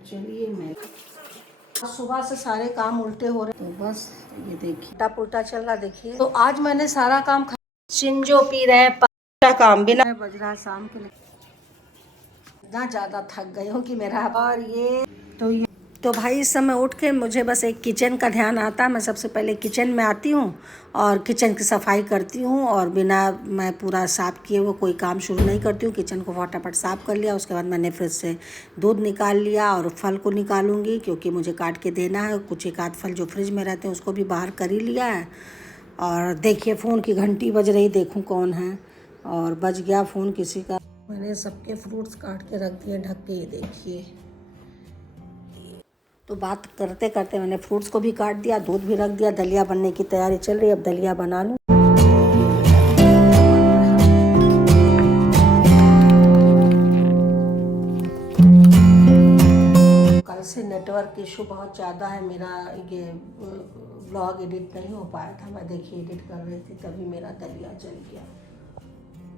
चलिए मैं सुबह से सारे काम उल्टे हो रहे, तो बस ये देखिए उल्टा पुल्टा चल रहा। देखिए तो आज मैंने सारा काम चिंजो पी रहे हैं, का काम बिना बज रहा शाम के लिए। इतना ज़्यादा थक गई हूँ कि मेरा और ये तो भाई इस समय उठ के मुझे बस एक किचन का ध्यान आता है। मैं सबसे पहले किचन में आती हूँ और किचन की सफाई करती हूँ, और बिना मैं पूरा साफ़ किए वो कोई काम शुरू नहीं करती हूँ। किचन को फटाफट साफ़ कर लिया, उसके बाद मैंने फ्रिज से दूध निकाल लिया और फल को निकालूंगी क्योंकि मुझे काट के देना है। कुछ एक आध फल जो फ्रिज में रहते हैं उसको भी बाहर कर ही लिया है। और देखिए फ़ोन की घंटी बज रही, देखूँ कौन है, और बज गया फ़ोन किसी का। मैंने सबके फ्रूट्स काट के रख दिए ढक के, ये देखिए। तो बात करते करते मैंने फ्रूट्स को भी काट दिया, दूध भी रख दिया। दलिया बनने की तैयारी चल रही है, अब दलिया बना लूँ। कल से नेटवर्क इशू बहुत ज़्यादा है मेरा, ये ब्लॉग एडिट नहीं हो पाया था। मैं देखिए एडिट कर रही थी तभी मेरा दलिया जल गया,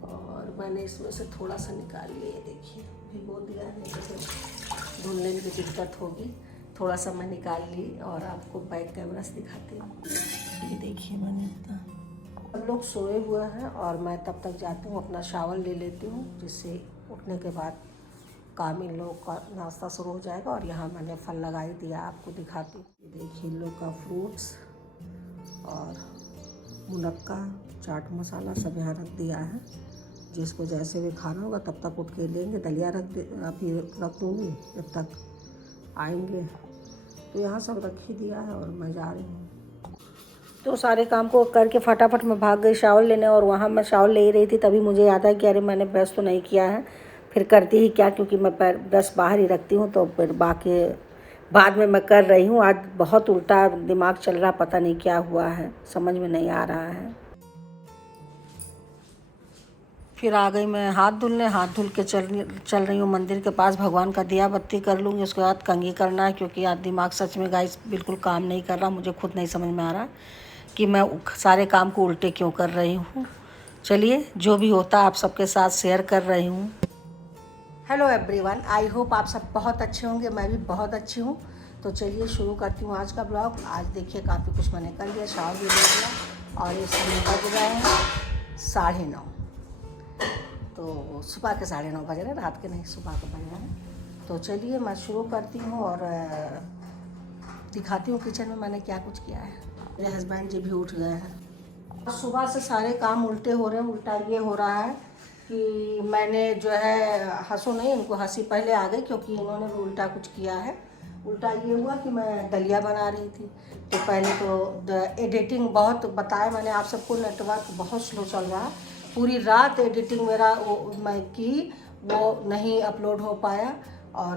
और मैंने इसमें से थोड़ा सा निकाल लिया। देखिए भिगो दिया है, जैसे धुलने में दिक्कत होगी। थोड़ा सा मैं निकाल ली और आपको बैक कैमरा से दिखाती हूँ। ये देखिए मैंने इतना, सब लोग सोए हुए हैं और मैं तब तक जाती हूँ अपना शावर ले लेती हूँ, जिससे उठने के बाद काम इन लोग का नाश्ता शुरू हो जाएगा। और यहाँ मैंने फल लगा ही दिया, आपको दिखाती हूँ। ये देखिए इन लोग का फ्रूट्स और मुनक्का, चाट मसाला सब यहाँ रख दिया है। जिसको जैसे भी खाना होगा तब तक उठ के लेंगे। दलिया अभी रख दूँगी जब तक आएंगे। तो यहाँ सब रख ही दिया है और मैं जा रही हूँ। तो सारे काम को करके फटाफट मैं भाग गई शावर लेने, और वहाँ मैं शावर ले ही रही थी तभी मुझे याद है कि अरे मैंने ब्रश तो नहीं किया है। फिर करती ही क्या, क्योंकि मैं ब्रश बाहर ही रखती हूँ, तो फिर बाकी बाद में मैं कर रही हूँ। आज बहुत उल्टा दिमाग चल रहा, पता नहीं क्या हुआ है, समझ में नहीं आ रहा है। फिर आ गई मैं हाथ धुलने। हाथ धुल के चल रही हूँ मंदिर के पास, भगवान का दिया बत्ती कर लूँगी। उसके बाद कंघी करना है, क्योंकि आज दिमाग सच में गाइस बिल्कुल काम नहीं कर रहा। मुझे खुद नहीं समझ में आ रहा कि मैं सारे काम को उल्टे क्यों कर रही हूँ। चलिए जो भी होता आप सबके साथ शेयर कर रही हूँ। हेलो एवरीवन, आई होप आप सब बहुत अच्छे होंगे। मैं भी बहुत अच्छी हूँ। तो चलिए शुरू करती हूँ आज का ब्लॉग। आज देखिए काफ़ी कुछ मैंने कर लिया, शावर भी ले लिया, और इस समय बज रहे हैं 9:30। तो सुबह के 9:30 बज रहे हैं, रात के नहीं, सुबह के बज रहे हैं। तो चलिए मैं शुरू करती हूँ और दिखाती हूँ किचन में मैंने क्या कुछ किया है। मेरे हस्बैंड जी भी उठ गए हैं। सुबह से सारे काम उल्टे हो रहे हैं। उल्टा ये हो रहा है कि मैंने जो है, हंसो नहीं, इनको हंसी पहले आ गई क्योंकि इन्होंने भी उल्टा कुछ किया है। उल्टा ये हुआ कि मैं दलिया बना रही थी, तो पहले तो एडिटिंग बहुत बताया मैंने आप सबको, नेटवर्क बहुत स्लो चल रहा है। पूरी रात एडिटिंग मेरा मैं की, वो नहीं अपलोड हो पाया और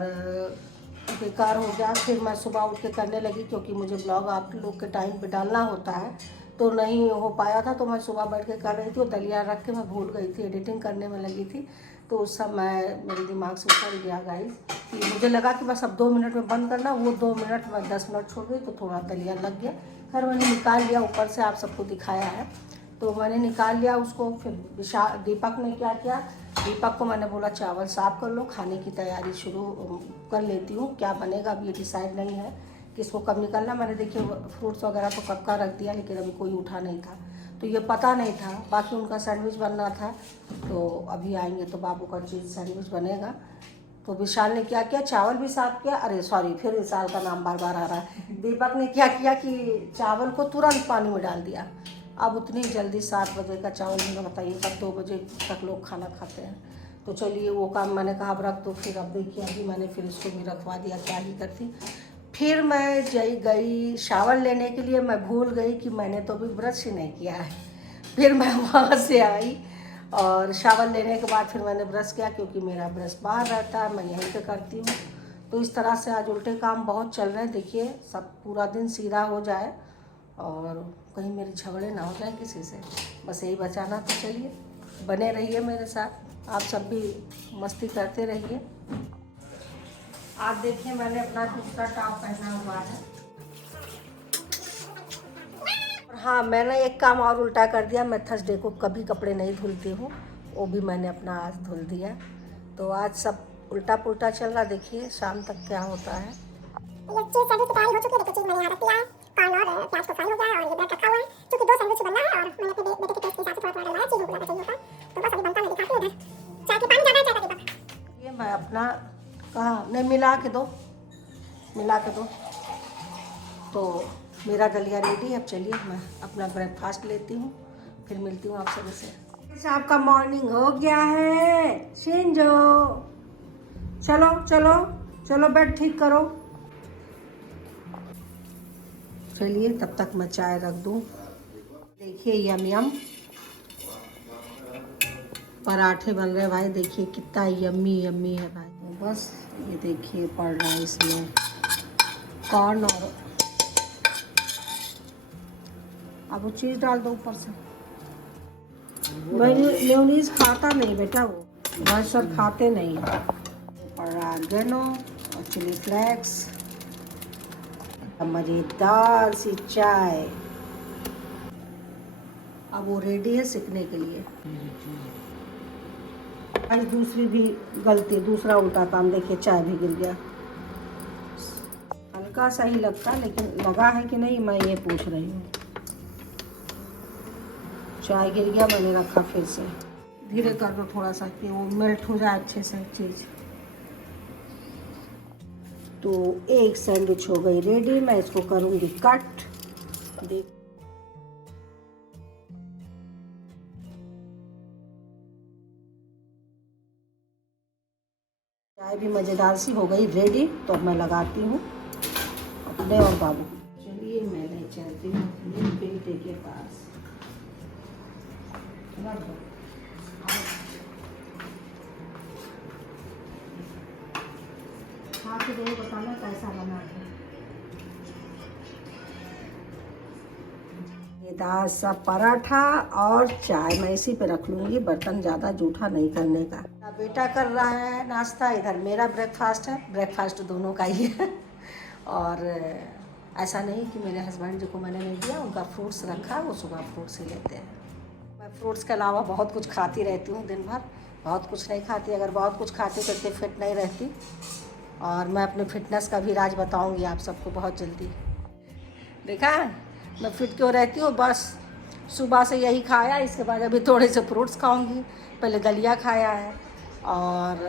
बेकार हो गया। फिर मैं सुबह उठ के करने लगी क्योंकि मुझे ब्लॉग आप लोग के टाइम पे डालना होता है, तो नहीं हो पाया था। तो मैं सुबह बैठ के कर रही थी और दलिया रख के मैं भूल गई थी, एडिटिंग करने में लगी थी। तो उस समय मेरे दिमाग से उतर गया गाइस कि मुझे लगा कि बस अब 2 मिनट में बंद करना। वो 2 मिनट में 10 मिनट छोड़ गई, तो थोड़ा दलिया लग गया। खैर मैंने निकाल लिया, ऊपर से आप सबको दिखाया है, तो मैंने निकाल लिया उसको। फिर दीपक ने क्या किया, दीपक को मैंने बोला चावल साफ़ कर लो, खाने की तैयारी शुरू कर लेती हूँ। क्या बनेगा अभी ये डिसाइड नहीं है कि इसको कब निकलना। मैंने देखिए फ्रूट्स वगैरह तो कब का रख दिया, लेकिन अभी कोई उठा नहीं था तो ये पता नहीं था। बाकी उनका सैंडविच बनना था, तो अभी आएंगे तो बाबू का चीज़ सैंडविच बनेगा। तो विशाल ने क्या किया, चावल भी साफ़ किया। अरे सॉरी, फिर विशाल का नाम बार बार आ रहा है। दीपक ने क्या किया कि चावल को तुरंत पानी में डाल दिया। अब उतनी जल्दी 7 बजे का चावल नहीं, बताइए कब 2 बजे तक लोग खाना खाते हैं। तो चलिए वो काम मैंने कहा अब रख दो। फिर अब देखिए अभी मैंने फिर इसको भी रखवा दिया, क्या ही करती। फिर मैं गई शावर लेने के लिए। मैं भूल गई कि मैंने तो अभी ब्रश ही नहीं किया है। फिर मैं वहाँ से आई और शावर लेने के बाद फिर मैंने ब्रश किया, क्योंकि मेरा ब्रश बाहर रहता है, मैं यहीं पे करती हूँ। तो इस तरह से आज उल्टे काम बहुत चल रहे हैं। देखिए सब पूरा दिन सीधा हो जाए और कहीं मेरे झगड़े ना हो जाए किसी से, बस यही बचाना। तो चलिए बने रहिए मेरे साथ, आप सब भी मस्ती करते रहिए। आज देखिए मैंने अपना दूसरा टॉप पहना हुआ है। और हाँ, मैंने एक काम और उल्टा कर दिया। मैं थर्सडे को कभी कपड़े नहीं धुलती हूँ, वो भी मैंने अपना आज धुल दिया। तो आज सब उल्टा पुल्टा चल रहा, देखिए शाम तक क्या होता है। ये चीज सभी की तैयारी हो चुकी है। देखो चीज मैंने यहाँ रख दिया है, कॉर्न और प्याज को फ्राई हो गया है और ये ब्रेड रखा हुआ है। क्योंकि 2 सैंडविच बनना है और मैंने अपने बेटे के टेस्ट के हिसाब से थोड़ा डाला है, चीज उनको चाहिए होता है। तो बस अभी बनता मैं दिखाती हूँ इधर। चाय के पानी ज़्यादा है, चाय का दीपक। ये मैं अपना कहाँ नहीं मिला के दो, मिला के दो। तो मेरा दलिया रेडी है। अब चलिए मैं अपना ब्रेकफास्ट लेती हूँ, फिर मिलती हूँ आप सभी से। आपका मॉर्निंग हो गया है शिंजो, चलो चलो चलो बेड ठीक करो। चलिए तब तक मैं चाय रख दूँ। देखिए यम यम पराठे बन रहे भाई, देखिए कितना यम्मी यम्मी है भाई। तो बस ये देखिए पड़ रहा है इसमें कॉर्न और अब वो चीज़ डाल दो ऊपर से। मेयोनीज खाता नहीं बेटा, वो भाई सब खाते नहीं। ऑरिगेनो और चिली फ्लेक्स, मज़ेदार सी चाय। अब वो रेडी है सिकने के लिए। आज दूसरी भी गलती, दूसरा उल्टा काम, देखिए चाय भी गिर गया। हल्का सा ही लगता है लेकिन लगा है कि नहीं मैं ये पूछ रही हूँ। चाय गिर गया, मैंने रखा फिर से। धीरे कर दो थोड़ा सा कि वो मेल्ट हो जाए अच्छे से चीज़। तो एक सैंडविच हो गई रेडी, मैं इसको करूँगी कट। देख चाय भी मज़ेदार सी हो गई रेडी। तो अब मैं लगाती हूँ अपने और बाबू। चलिए मैं ले चलती हूँ अपने बेटे के पास। खा के देखो, बताना कैसा बना है। ये दाल सा पराठा और चाय मैं इसी पे रख लूँगी, बर्तन ज़्यादा जूठा नहीं करने का। बेटा कर रहा है नाश्ता, इधर मेरा ब्रेकफास्ट है। ब्रेकफास्ट दोनों का ही है। और ऐसा नहीं कि मेरे हस्बैंड जी को मैंने नहीं दिया, उनका फ्रूट्स रखा, वो सुबह फ्रूट्स ही लेते हैं। मैं फ्रूट्स के अलावा बहुत कुछ खाती रहती हूँ दिन भर, बहुत कुछ नहीं खाती। अगर बहुत कुछ खाती तो इतनी फिट नहीं रहती। और मैं अपने फिटनेस का भी राज बताऊंगी आप सबको बहुत जल्दी। देखा मैं फिट क्यों रहती हूँ, बस सुबह से यही खाया, इसके बाद अभी थोड़े से फ्रूट्स खाऊंगी। पहले दलिया खाया है और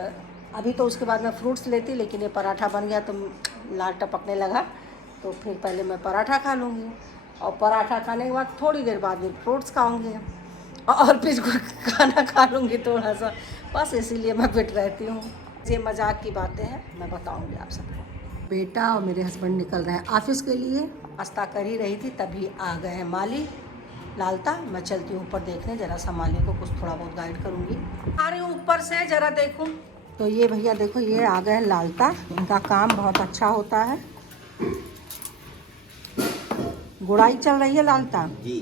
अभी तो उसके बाद मैं फ्रूट्स लेती, लेकिन ये पराठा बन गया तो लाल टपकने लगा, तो फिर पहले मैं पराठा खा लूँगी और पराठा खाने के बाद थोड़ी देर बाद फिर फ्रूट्स खाऊँगी और फिर खाना खा लूँगी थोड़ा सा। बस इसीलिए मैं फिट रहती हूँ। ये मजाक की बातें हैं, मैं बताऊँगी आप सबको। बेटा और मेरे हस्बैंड निकल रहे हैं ऑफिस के लिए। नाश्ता कर ही रही थी तभी आ गए हैं माली लालता। मैं चलती हूँ ऊपर देखने, जरा सा माली को कुछ थोड़ा बहुत गाइड करूँगी। आ रही हूँ ऊपर से, जरा देखूँ। तो ये भैया देखो, ये आ गए हैं लालता, इनका काम बहुत अच्छा होता है। गुड़ाई चल रही है लालता जी।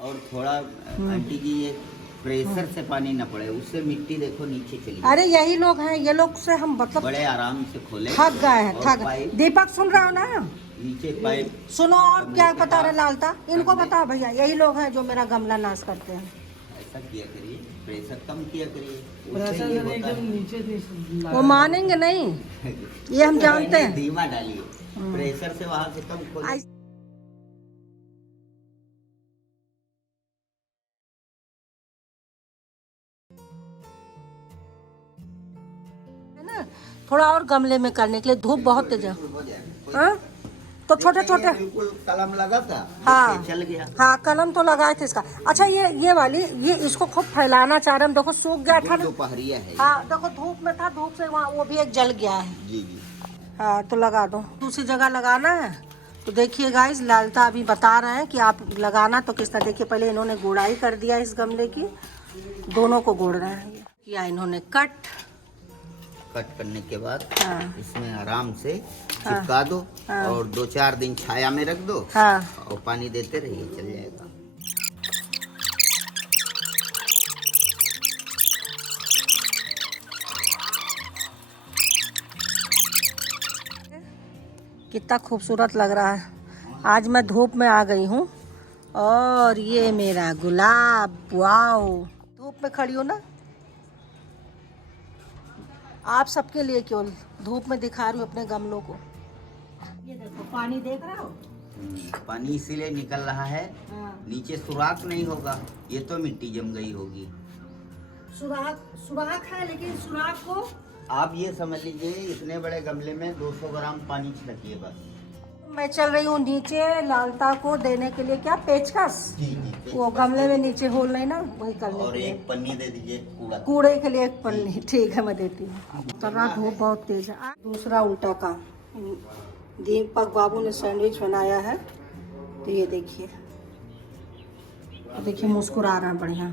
और थोड़ा आंटी जी ये प्रेशर से पानी न पड़े, उससे मिट्टी देखो नीचे चली। अरे यही लोग हैं, ये लोग से हम मतलब बड़े आराम से खोले, थक गए हैं, थक। दीपक सुन रहा हो ना, नीचे पाइप। सुनो और क्या बता रहे लालता, इनको बताओ भैया, यही लोग हैं जो मेरा गमला नाश करते हैं। ऐसा किया करिए, प्रेशर कम किया करिए। वो मानेंगे नहीं, ये हम जानते हैं। धीमा डालिए, प्रेशर से वहाँ से कम खोलिए। थोड़ा और गमले में करने के लिए, धूप बहुत तेज है। हाँ तो छोटे छोटे बिल्कुल कलम लगा था, हाँ चल गया। हाँ कलम तो लगाए थे इसका। अच्छा ये वाली, ये इसको खूब फैलाना चाह रहे हम। देखो सूख गया था ना, दोपहरिया है। हाँ देखो धूप में था, धूप से वहाँ वो भी एक जल गया है। जी जी। हाँ तो लगा दो, दूसरी जगह लगाना है। तो देखिए गाइस, लालता अभी बता रहे हैं कि आप लगाना तो किस तरह। देखिए पहले इन्होंने गुड़ाई कर दिया इस गमले की, दोनों को गोड़ रहे हैं। किया इन्होंने कट करने के बाद हाँ इसमें आराम से चिपका दो। हाँ और 2-4 दिन छाया में रख दो। हाँ और पानी देते रहिए, चल जाएगा। कितना खूबसूरत लग रहा है। आज मैं धूप में आ गई हूँ और ये मेरा गुलाब, वाओ। धूप में खड़ी हो ना, आप सबके लिए केवल धूप में दिखा रही हूँ अपने गमलों को। ये देखो पानी देख रहे हो। पानी इसीलिए निकल रहा है। हाँ। नीचे सुराख नहीं होगा, ये तो मिट्टी जम गई होगी। सुराख है, लेकिन सुराख को आप ये समझ लीजिए इतने बड़े गमले में 200 ग्राम पानी छिड़किए बस। मैं चल रही हूँ नीचे लालता को देने के लिए, क्या पेचकस, जी वो गमले में नीचे होल नहीं ना, वही करने और के लिए। एक पन्नी दे दीजिए कूड़े के लिए एक पन्नी, ठीक है मैं देती हूँ। तरा धूप बहुत तेज है। दूसरा उल्टा काम, दीपक बाबू ने सैंडविच बनाया है, तो ये देखिए, देखिए मुस्कुरा रहा है बढ़िया।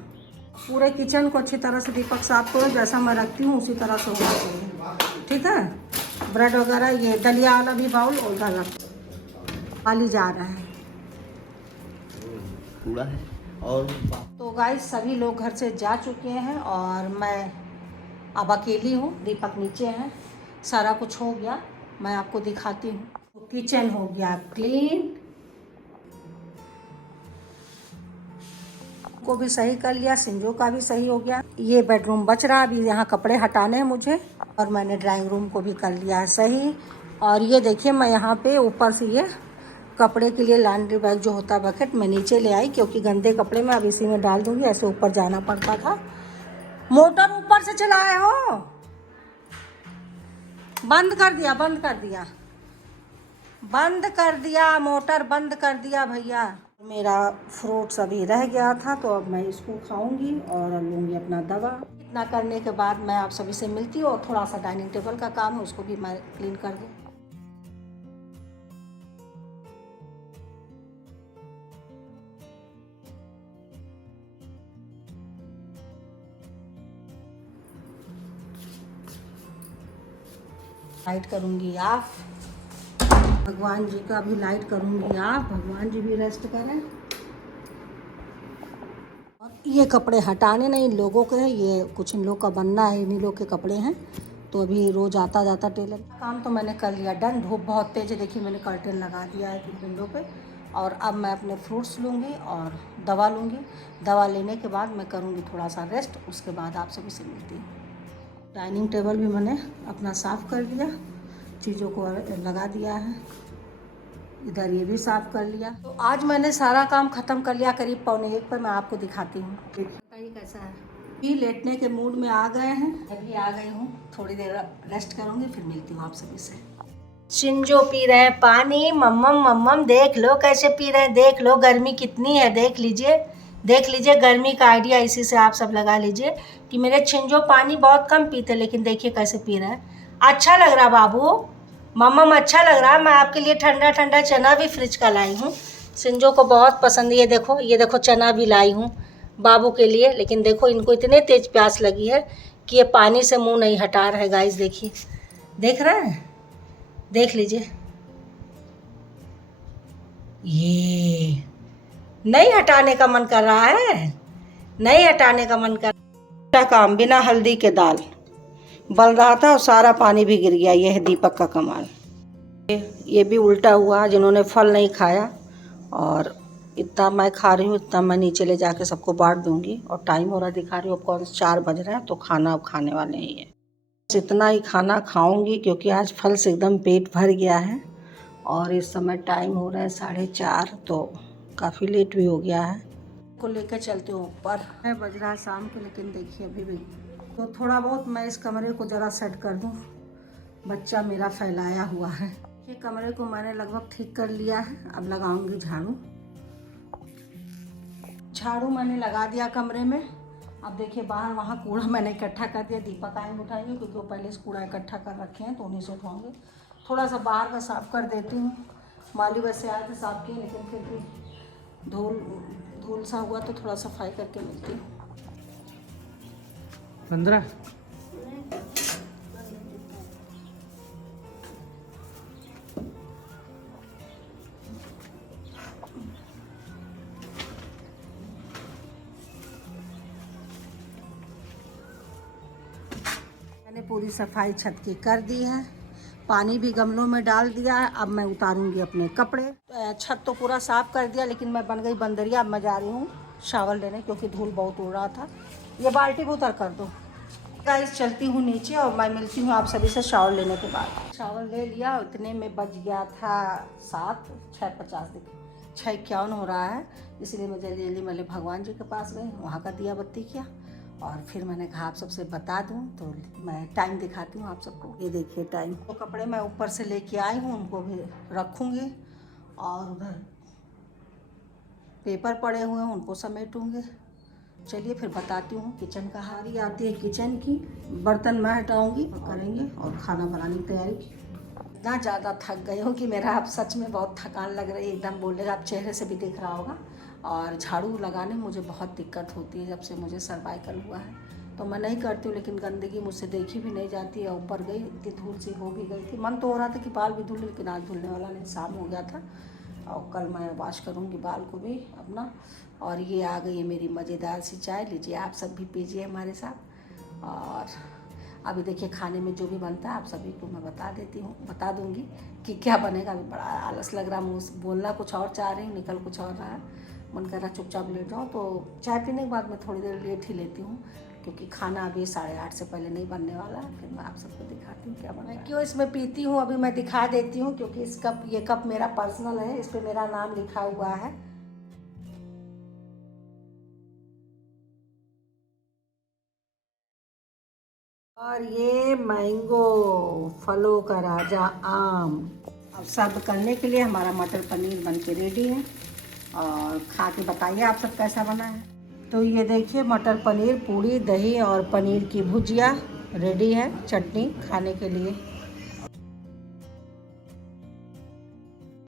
पूरे किचन को अच्छी तरह से दीपक साफ करो, जैसा मैं रखती हूँ उसी तरह से होना चाहिए, ठीक है। ब्रेड वगैरह, ये दलिया वाला भी बाउल और डाला खाली जा रहा है, कूड़ा है। और तो गाइस सभी लोग घर से जा चुके हैं और मैं अब अकेली हूँ। दीपक नीचे हैं, सारा कुछ हो गया, मैं आपको दिखाती हूँ। तो किचन हो गया क्लीन, को भी सही कर लिया, सिंजो का भी सही हो गया। ये बेडरूम बच रहा, अभी यहाँ कपड़े हटाने हैं मुझे, और मैंने ड्राइंग रूम को भी कर लिया है सही। और ये देखिए मैं यहाँ पे ऊपर से ये कपड़े के लिए लॉन्ड्री बैग जो होता है बकेट, मैं नीचे ले आई क्योंकि गंदे कपड़े मैं अब इसी में डाल दूँगी, ऐसे ऊपर जाना पड़ता था। मोटर ऊपर से चलाए हो, बंद कर दिया, बंद कर दिया, बंद कर दिया, मोटर बंद कर दिया भैया। मेरा फ्रूट्स अभी रह गया था, तो अब मैं इसको खाऊंगी और लूँगी अपना दवा। इतना करने के बाद मैं आप सभी से मिलती हूँ, और थोड़ा सा डाइनिंग टेबल का काम है उसको भी मैं क्लीन कर दूँ। लाइट करूँगी ऑफ, भगवान जी का भी लाइट करूँगी ऑफ, भगवान जी भी रेस्ट करें। और ये कपड़े हटाने नहीं, लोगों के हैं, ये कुछ इन लोग का बनना है, इन्हीं लोग के कपड़े हैं, तो अभी रोज़ आता जाता टेलर। काम तो मैंने कर लिया डन। धूप बहुत तेज है, देखिए मैंने कर्टेन लगा दिया है विंडो पे। और अब मैं अपने फ्रूट्स लूँगी और दवा लूँगी। दवा लेने के बाद मैं करूँगी थोड़ा सा रेस्ट, उसके बाद आप सभी से मिलती हूँ। डाइनिंग टेबल भी मैंने अपना साफ़ कर दिया, चीज़ों को लगा दिया है, इधर ये भी साफ़ कर लिया। तो आज मैंने सारा काम ख़त्म कर लिया, करीब 12:45 पर मैं आपको दिखाती हूँ। बताइए कैसा है। भी लेटने के मूड में आ गए हैं, अभी आ गई हूँ, थोड़ी देर रेस्ट करूँगी, फिर मिलती हूँ आप सभी से। शिंजो पी रहे हैं पानी, मम्मम मम्मम देख लो कैसे पी रहे हैं, देख लो गर्मी कितनी है, देख लीजिए, देख लीजिए गर्मी का आइडिया इसी से आप सब लगा लीजिए कि मेरे शिंजो पानी बहुत कम पीते, लेकिन देखिए कैसे पी रहे हैं। अच्छा लग रहा बाबू, मम्मम अच्छा लग रहा है। मैं आपके लिए ठंडा ठंडा चना भी फ्रिज का लाई हूँ, शिंजो को बहुत पसंद है। ये देखो चना भी लाई हूँ बाबू के लिए, लेकिन देखो इनको इतने तेज प्यास लगी है कि ये पानी से मुंह नहीं हटा रहे। गाइस देखिए, देख रहे हैं, देख लीजिए, ये नहीं हटाने का मन कर रहा है, नहीं हटाने का मन कर रहा। काम बिना हल्दी के दाल बन रहा था और सारा पानी भी गिर गया। ये है दीपक का कमाल। ये भी उल्टा हुआ, जिन्होंने फल नहीं खाया, और इतना मैं खा रही हूँ, इतना मैं नीचे ले जाके सबको बांट दूंगी। और टाइम हो रहा दिखा रही हूँ आपको, 4 बज रहे हैं, तो खाना अब खाने वाले ही है। इतना ही खाना खाऊंगी क्योंकि आज फल से एकदम पेट भर गया है। और इस समय टाइम हो रहा है 4:30, तो काफ़ी लेट भी हो गया है। को लेकर चलते हो ऊपर, है बज रहा है शाम को, लेकिन देखिए अभी भी तो थोड़ा बहुत मैं इस कमरे को ज़रा सेट कर दूँ, बच्चा मेरा फैलाया हुआ है। ये कमरे को मैंने लगभग ठीक कर लिया है, अब लगाऊंगी झाड़ू। झाड़ू मैंने लगा दिया कमरे में। अब देखिए बाहर वहाँ कूड़ा मैंने इकट्ठा कर दिया, दीपक आएंगे उठाएंगे, क्योंकि वो पहले से कूड़ा इकट्ठा कर रखे हैं, तो उन्हीं से उठाऊँगे। थोड़ा सा बाहर का साफ़ कर देती हूँ, माली वैसे आए थे साफ़ किए, लेकिन फिर भी धूल सा हुआ, तो थोड़ा सफाई करके मिलती हूँ। 15 मैंने पूरी सफाई छत की कर दी है, पानी भी गमलों में डाल दिया है। अब मैं उतारूंगी अपने कपड़े। छत तो पूरा साफ कर दिया, लेकिन मैं बन गई बंदरिया। अब मैं जा रही हूँ शावर लेने, क्योंकि धूल बहुत उड़ रहा था। ये बाल्टी भी उतर कर दो, गाइस चलती हूँ नीचे और मैं मिलती हूँ आप सभी से शावर लेने के बाद। शावर ले लिया, इतने में बज गया था 7, 6:50 देखिए 6:51 हो रहा है, इसलिए मैं जल्दी जल्दी मैंने भगवान जी के पास गई, वहाँ का दिया बत्ती किया और फिर मैंने कहा आप सबसे बता दूं, तो मैं टाइम दिखाती हूँ आप सबको। ये देखिए टाइम। तो कपड़े मैं ऊपर से लेके आई हूँ, उनको भी रखूँगी और उधर पेपर पड़े हुए हैं उनको समेटूँगी। चलिए फिर बताती हूँ किचन का हारी आती है किचन की, बर्तन मैं हटाऊँगी और करेंगे और खाना बनाने की तैयारी। इतना ज़्यादा थक गई हूँ कि मेरा आप सच में बहुत थकान लग रही है, एकदम बोलेगा आप चेहरे से भी दिख रहा होगा। और झाड़ू लगाने में मुझे बहुत दिक्कत होती है, जब से मुझे सर्वाइकल हुआ है तो मैं नहीं करती हूँ, लेकिन गंदगी मुझसे देखी भी नहीं जाती है। ऊपर गई इतनी धूल सी हो भी गई थी, मन तो हो रहा था कि बाल भी धुल, लेकिन आज धुलने वाला नहीं, शाम हो गया था और कल मैं वॉश करूँगी बाल को भी अपना। और ये आ गई है मेरी मज़ेदार सी चाय, लीजिए आप सब भी पीजिए हमारे साथ। और अभी देखिए खाने में जो भी बनता है आप सभी को मैं बता दूँगी कि क्या बनेगा। अभी बड़ा आलस लग रहा, मुँह बोलना कुछ और चाह रही हूँ, निकल कुछ और रहा है, मन कर रहा चुपचाप लेट जाऊँ। तो चाय पीने के बाद मैं थोड़ी देर लेट ही लेती हूँ, क्योंकि खाना अभी 8:30 से पहले नहीं बनने वाला है। फिर मैं आप सबको दिखाती हूँ क्या बना है। क्यों इसमें पीती हूँ अभी मैं दिखा देती हूँ, क्योंकि ये कप मेरा पर्सनल है, इस पर मेरा नाम लिखा हुआ है। और ये मैंगो, फलों का राजा आम। अब सर्व करने के लिए हमारा मटर पनीर बन के रेडी है और खा के बताइए आप सब कैसा बना है। तो ये देखिए मटर पनीर, पूड़ी, दही और पनीर की भुजिया रेडी है, चटनी खाने के लिए।